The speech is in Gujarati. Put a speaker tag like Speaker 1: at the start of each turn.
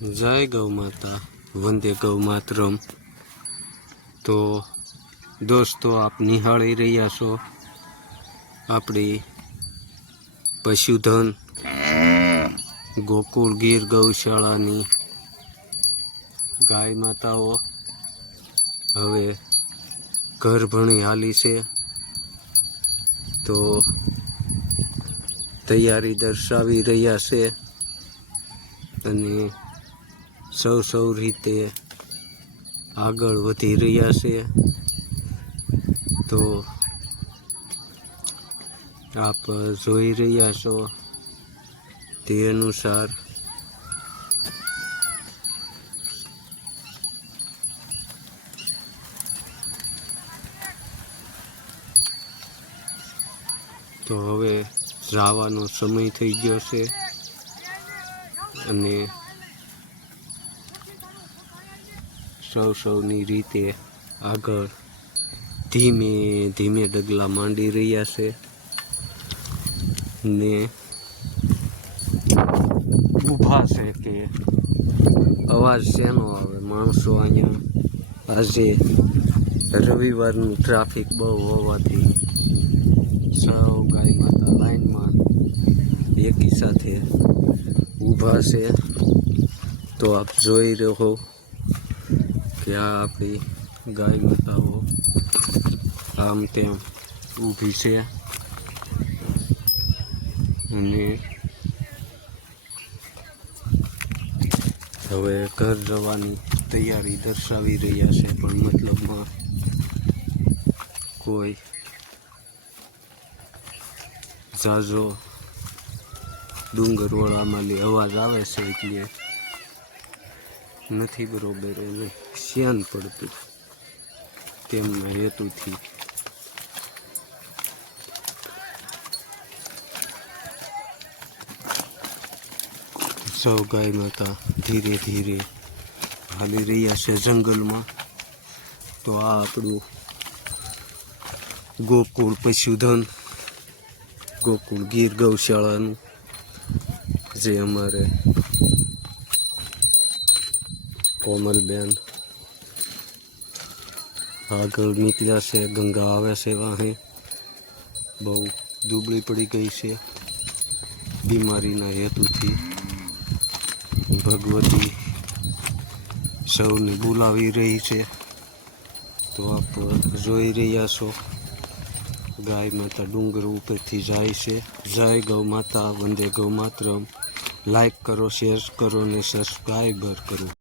Speaker 1: જય ગૌ માતા, વંદે ગૌ માતરમ. તો દોસ્તો, આપ નિહાળી રહ્યા છો આપણી પશુધન ગોકુળ ગીર ગૌશાળાની ગાય માતાઓ. હવે ઘર ભણી હાલી છે. તો તૈયારી દર્શાવી રહ્યા છે. અને સૌ સૌ રીતે આગળ વધી રહ્યા છે. તો આપ જોઈ રહ્યા છો તે અનુસાર તો હવે જવાનો સમય થઈ ગયો છે અને સૌ સૌની રીતે આગળ ધીમે ધીમે ડગલા માંડી રહ્યા છે ને ઊભા છે કે અવાજ શેનો આવે? માણસો અહીંયા આજે રવિવારનું ટ્રાફિક બહુ હોવાથી સૌ ગાય માતા લાઈનમાં એકી સાથે ઊભા છે. તો આપ જોઈ રહ્યો કે આ આપણી ગાય માતાઓ આમ તેમ ઊભી છે. અને હવે ઘર જવાની તૈયારી દર્શાવી રહ્યા છે, પણ મતલબમાં કોઈ ઝાઝો ડુંગરવાળામાં અવાજ આવે છે એટલે નથી બરોબર, એને શ્યાન પડતું. તેમના હેતુથી. સૌ ગાય માતા ધીરે ધીરે હાલી રહ્યા છે જંગલમાં. તો આ આપણું ગોકુળ પશુધન, ગોકુળ ગીર ગૌશાળાનું જે અમારે કોમલબેન આગળ નીકળ્યા છે, ગંગા આવે છે વાહે. બહુ દુબળી પડી ગઈ છે. બીમારીના હેતુથી ભગવતી સૌને બોલાવી રહી છે. તો આપ જોઈ રહ્યા છો, ગાય માતા ડુંગર ઉપરથી જાય છે. જય ગૌ માતા, વંદે ગૌ માતરમ. લાઈક કરો શેર કરો ને સબસ્ક્રાઈબર કરો.